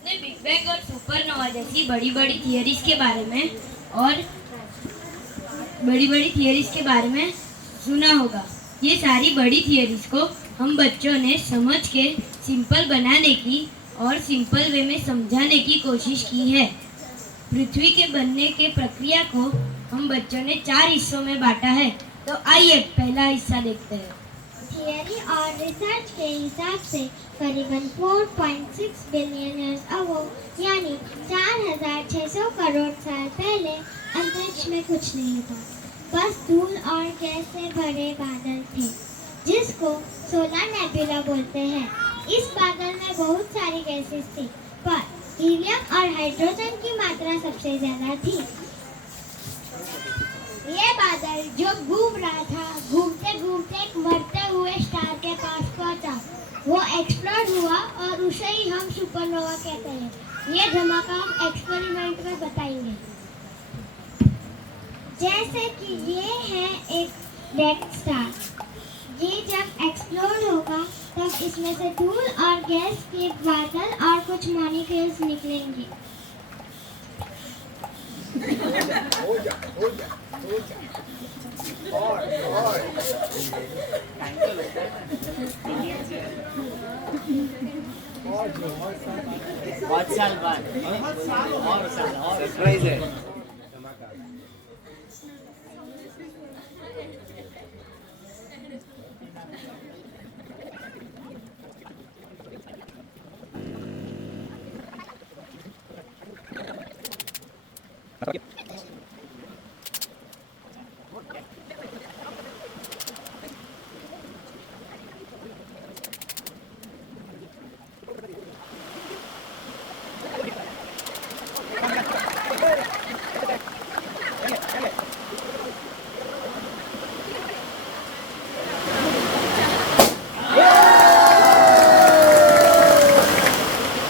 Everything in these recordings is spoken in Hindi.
आपने बिग बैंग और सुपरनोवा जैसी बड़ी बड़ी थियरीज के बारे में और बड़ी बड़ी थियरीज के बारे में सुना होगा। ये सारी बड़ी थियरीज को हम बच्चों ने समझ के सिंपल बनाने की और सिंपल वे में समझाने की कोशिश की है। पृथ्वी के बनने के प्रक्रिया को हम बच्चों ने 4 हिस्सों में बांटा है। तो आइए पहला हिस्सा देखते हैं। थियरी और रिसर्च के हिसाब से करीबन 4.6 बिलियन ईयर्स अगो यानी 4600 करोड़ साल पहले अंतरिक्ष में कुछ नहीं था, बस धूल और गैस से भरे बादल थे जिसको सोलर नेबुला बोलते हैं। इस बादल में बहुत सारी गैसेस थी, पर हीलियम और हाइड्रोजन की मात्रा सबसे ज्यादा थी। ये बादल जो घूम रहा था, घूमते घूमते एक मरते हुए स्टार के पास पहुंचा। वो एक्सप्लोड हुआ और उसे ही हम सुपरनोवा कहते हैं। ये धमाका हम एक्सपेरिमेंट में बताएंगे। जैसे कि ये है एक डेड स्टार। ये जब एक्सप्लोड होगा तब इसमें से धूल और गैस के बादल और कुछ मॉलिक्यूल्स निकलेंगे। बहुत साल बाद और सरप्राइज है।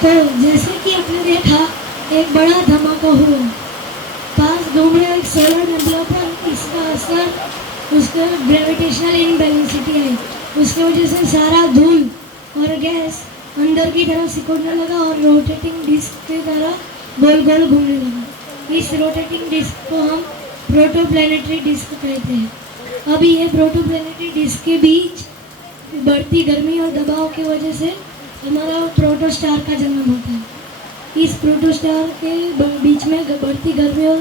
तो जैसे कि आपने देखा एक बड़ा धमाका हुआ। पास घूम रहे एक सोलर नेबुला पर इसका असर उसका ग्रेविटेशनल इनबैलेंसिटी आई। उसकी वजह से सारा धूल और गैस अंदर की तरफ सिकुड़ने लगा और रोटेटिंग डिस्क की तरह गोल गोल घूमने लगा। इस रोटेटिंग डिस्क को हम प्रोटोप्लैनेटरी डिस्क कहते हैं। अभी ये प्रोटोप्लैनेटरी डिस्क के बीच बढ़ती गर्मी और दबाव की वजह से हमारा प्रोटोस्टार का जन्म होता है। इस प्रोटोस्टार के बीच में बढ़ती गर्मी और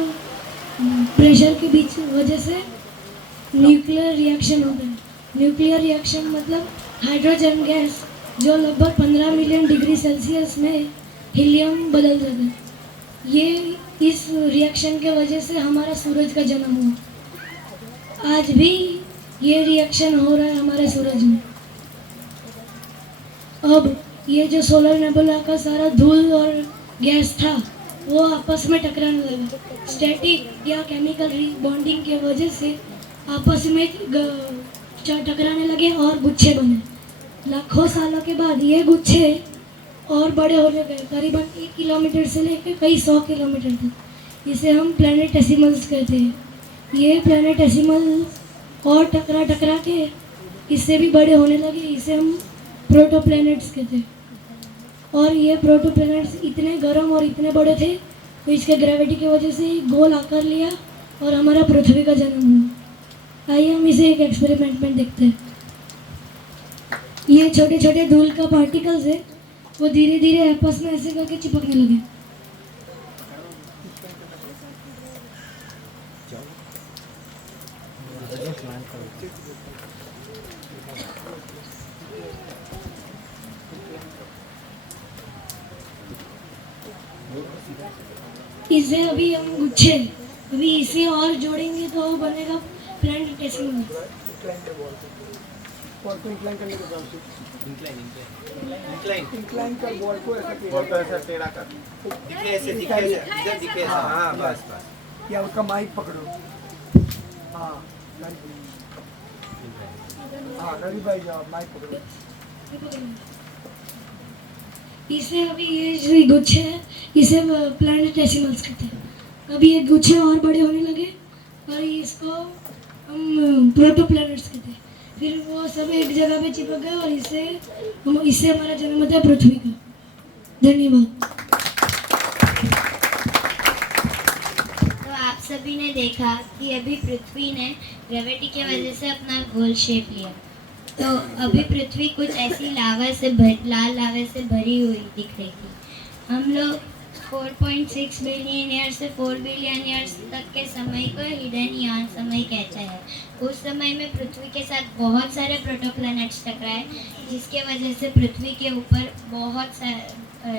प्रेशर के बीच वजह से न्यूक्लियर रिएक्शन होता है। न्यूक्लियर रिएक्शन मतलब हाइड्रोजन गैस जो लगभग 15 मिलियन डिग्री सेल्सियस में हीलियम बदल जाता है। ये इस रिएक्शन के वजह से हमारा सूरज का जन्म हुआ। आज भी ये रिएक्शन हो रहा है हमारे सूरज में। अब ये जो सोलर नेबुला का सारा धूल और गैस था वो आपस में टकराने लगा। स्टैटिक या केमिकल बॉन्डिंग की वजह से आपस में टकराने लगे और गुच्छे बने। लाखों सालों के बाद ये गुच्छे और बड़े होने गए, करीबन 1 किलोमीटर से लेकर कई 100 किलोमीटर तक। इसे हम प्लैनेटेसिमल्स कहते हैं। ये प्लैनेटेसिमल्स और टकरा टकरा के इससे भी बड़े होने लगे। इसे हम प्रोटोप्लैनेट्स कहते हैं। और ये प्रोटोप्लैनेट्स इतने गर्म और इतने बड़े थे तो इसके ग्रेविटी की वजह से गोल आकार लिया और हमारा पृथ्वी का जन्म हुआ। आइए हम इसे एक एक्सपेरिमेंट में देखते हैं। ये छोटे छोटे धूल का पार्टिकल्स है, वो धीरे धीरे आपस में ऐसे करके चिपकने लगे। इसे अभी हम गुच्छे अभी इसे और जोड़ेंगे तो बनेगा प्लैनेटेसिमल। इंक्लाइन कर बॉल को ऐसा टेढ़ा कर। दिखे ऐसे इधर दिखे ऐसा। हाँ बस बस। या उसका माइक पकड़ो। हाँ रवि भाई जाओ माइक पकड़ो। इसे अभी ये जो गुच्छे है इसे प्लैनेटेसिमल्स कहते हैं। अभी ये गुच्छे और बड़े होने लगे और इसको हम प्रोटोप्लैनेट्स कहते हैं। फिर वो सब एक जगह पे चिपक गए और इससे हमारा जन्म होता है पृथ्वी का। धन्यवाद। सभी ने देखा कि अभी पृथ्वी ने ग्रेविटी की वजह से अपना गोल शेप लिया। तो अभी पृथ्वी कुछ ऐसी लाल लावा से भरी हुई दिख रही थी। हम लोग 4.6 बिलियन ईयर से 4 बिलियन ईयर्स तक के समय को हिडन यान समय कहते हैं। उस समय में पृथ्वी के साथ बहुत सारे प्रोटोप्लैनेट्स टकराए, जिसके वजह से पृथ्वी के ऊपर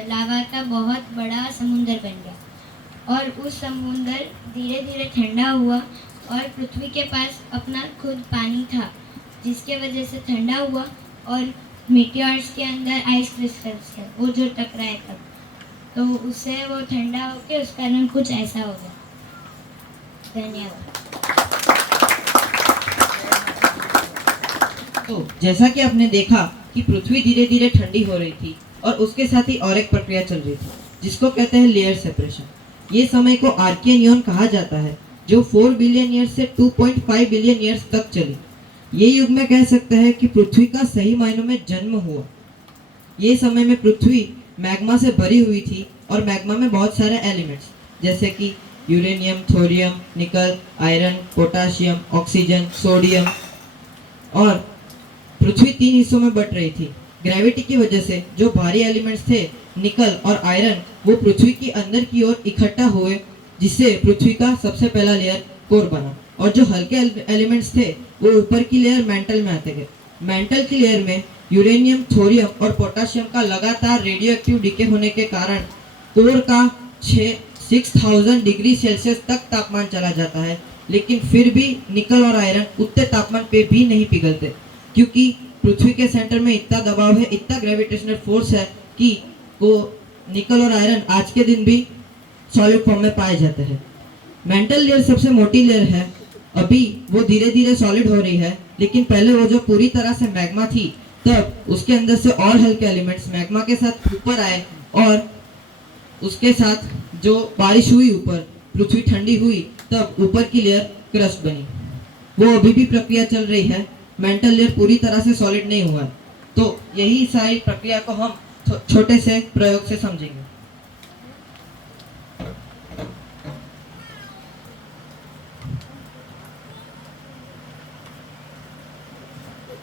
लावा का बहुत बड़ा समुंदर बन गया। और उस समुंदर धीरे धीरे ठंडा हुआ और पृथ्वी के पास अपना खुद पानी था, जिसके वजह से ठंडा हुआ और मीटियोर्स के अंदर आइस क्रिस्टल्स थे वो जो टकराए तब, तो उससे वो ठंडा होके उसका रंग कुछ ऐसा हो गया। धन्यवाद। तो जैसा कि आपने देखा कि पृथ्वी धीरे धीरे ठंडी हो रही थी और उसके साथ ही और एक प्रक्रिया चल रही थी जिसको कहते हैं लेयर सेपरेशन। ये समय को आर्कियन ईयन कहा जाता है, जो 4 बिलियन ईयर्स से 2.5 बिलियन ईयर्स तक चली। ये युग में कह सकते हैं कि पृथ्वी का सही मायनों में जन्म हुआ। ये समय में पृथ्वी मैग्मा से भरी हुई थी और मैग्मा में बहुत सारे एलिमेंट्स जैसे कि यूरेनियम, थोरियम, निकल, आयरन, पोटाशियम, ऑक्सीजन, सोडियम, और पृथ्वी 3 हिस्सों में बट रही थी। ग्रेविटी की वजह से जो भारी एलिमेंट्स थे निकल और आयरन वो पृथ्वी की अंदर की ओर इकट्ठा हुए, जिससे पृथ्वी का सबसे पहला लेयर कोर बना। और जो हल्के एलिमेंट्स थे वो ऊपर की लेयर मेंटल में आते गए। मेंटल की लेयर में यूरेनियम, थोरियम और पोटाशियम का लगातार रेडियो एक्टिव डिके होने के कारण कोर का 6000 डिग्री सेल्सियस तक तापमान चला जाता है, लेकिन फिर भी निकल और आयरन उतने तापमान पे भी नहीं पिघलते, क्योंकि पृथ्वी के सेंटर में इतना दबाव है, इतना ग्रेविटेशनल फोर्स है कि वो निकल और आयरन आज के दिन भी सॉलिड फॉर्म में पाए जाते हैं। मेंटल लेयर सबसे मोटी लेयर है। अभी वो धीरे धीरे सॉलिड हो रही है, लेकिन पहले वो जो पूरी तरह से मैग्मा थी, तब उसके अंदर से और हल्के एलिमेंट्स मैग्मा के साथ ऊपर आए और उसके साथ जो बारिश हुई ऊपर, पृथ्वी ठंडी हुई, तब ऊपर की लेयर क्रस्ट बनी। वो अभी भी प्रक्रिया चल रही है। मेंटल लेयर पूरी तरह से सॉलिड नहीं हुआ है। तो यही सारी प्रक्रिया को हम छोटे से प्रयोग से समझेंगे।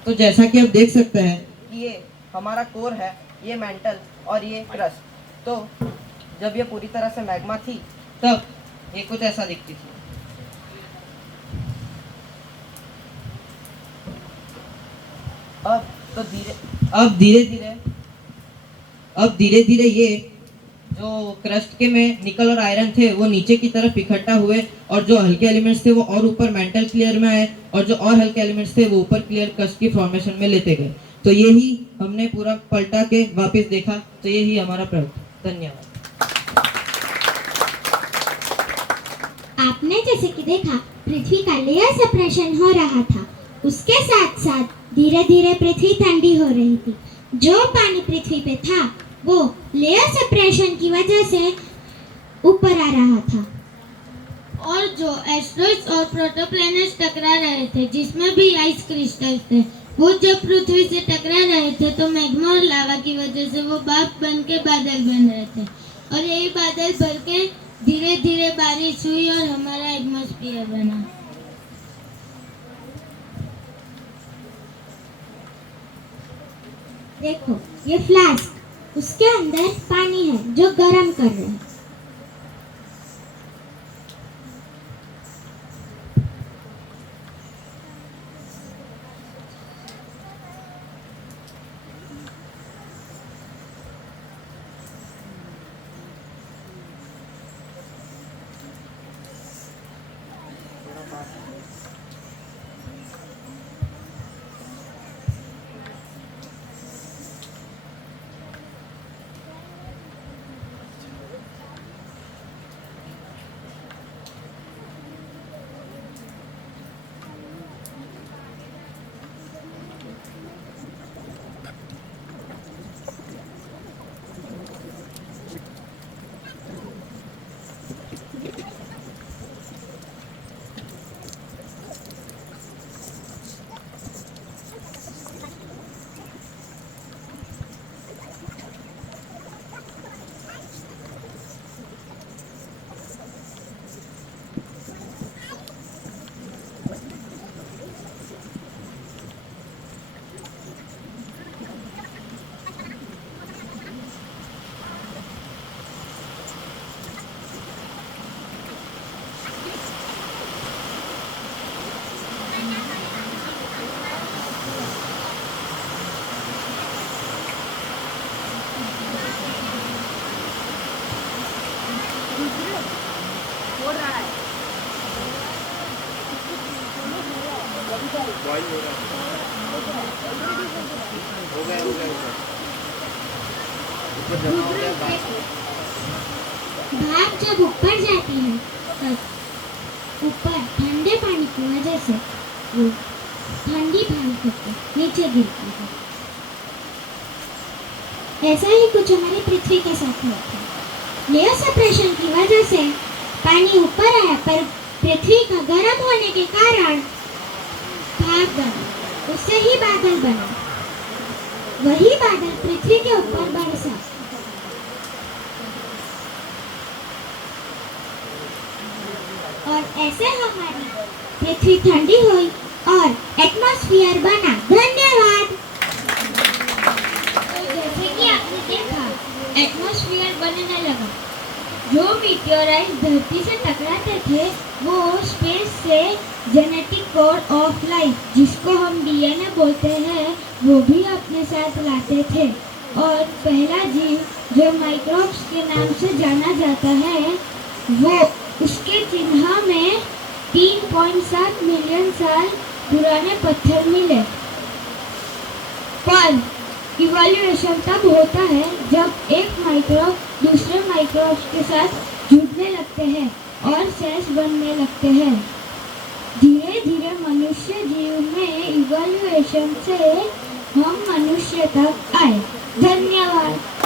तो जैसा कि आप देख सकते हैं कि ये हमारा कोर है, ये मेंटल और ये क्रस्ट। तो जब ये पूरी तरह से मैग्मा थी तब ये कुछ ऐसा दिखती थी। अब धीरे धीरे ये जो क्रस्ट के में निकल और आयरन थे वो नीचे की तरफ इकट्ठा हुए, और जो हल्के एलिमेंट्स थे वो और ऊपर मेंटल क्लियर में आए, और जो और हल्के एलिमेंट्स थे वो ऊपर क्लियर क्रस्ट की फॉर्मेशन में लेते गए। तो यही हमने पूरा पलटा के वापस देखा। तो यही हमारा प्रयोग। धन्यवाद। आपने जैसे कि देखा पृथ्वी का लेयर सेपरेशन हो रहा था, उसके साथ साथ धीरे धीरे पृथ्वी ठंडी हो रही थी। जो पानी पृथ्वी पे था वो लेयर सेपरेशन की वजह से ऊपर आ रहा था, और जो एस्ट्रॉइड्स और प्रोटोप्लैनेट्स टकरा रहे थे जिसमें भी आइस क्रिस्टल्स थे, वो जब पृथ्वी से टकरा रहे थे तो मैग्मा और लावा की वजह से वो भाप बन के बादल बन रहे थे, और यही बादल भर के धीरे धीरे बारिश हुई और हमारा एटमॉस्फेयर बना। देखो ये फ्लास्क, उसके अंदर पानी है जो गर्म कर रहे हैं। बॉईल हो रहा हो गया ऊपर जमा हो गया भाप जब ऊपर जाती है तब ऊपर ठंडे पानी की वजह से वो ठंडी भाप होकर नीचे गिरती है। ऐसा ही कुछ हमारी पृथ्वी के साथ हुआ था। लेयर सेपरेशन की वजह से पानी ऊपर आया, पर पृथ्वी का गर्म होने के कारण भाप बना, उससे ही बादल बना। वही बादल पृथ्वी के ऊपर बरसा। और ऐसे हमारी पृथ्वी ठंडी हुई और एटमॉस्फेयर बना। धन्यवाद। तो जैसे कि आपने देखा, एटमॉस्फेयर बनने लगा। जो मीटियोराइट धरती से टकराते थे वो स्पेस से जेनेटिक कोड ऑफ लाइफ, जिसको हम डीएनए बोलते हैं, वो भी अपने साथ लाते थे। और पहला जीव जो माइक्रोब्स के नाम से जाना जाता है, वो उसके चिन्ह में 3.7 मिलियन साल पुराने पत्थर मिले। पर इवोल्यूशन तब होता है जब एक माइक्रोब दूसरे माइक्रोब्स के साथ जुड़ने लगते हैं और सेल्स बनने लगते हैं। धीरे धीरे मनुष्य जीव में इवोल्यूशन से हम मनुष्य तक आए। धन्यवाद।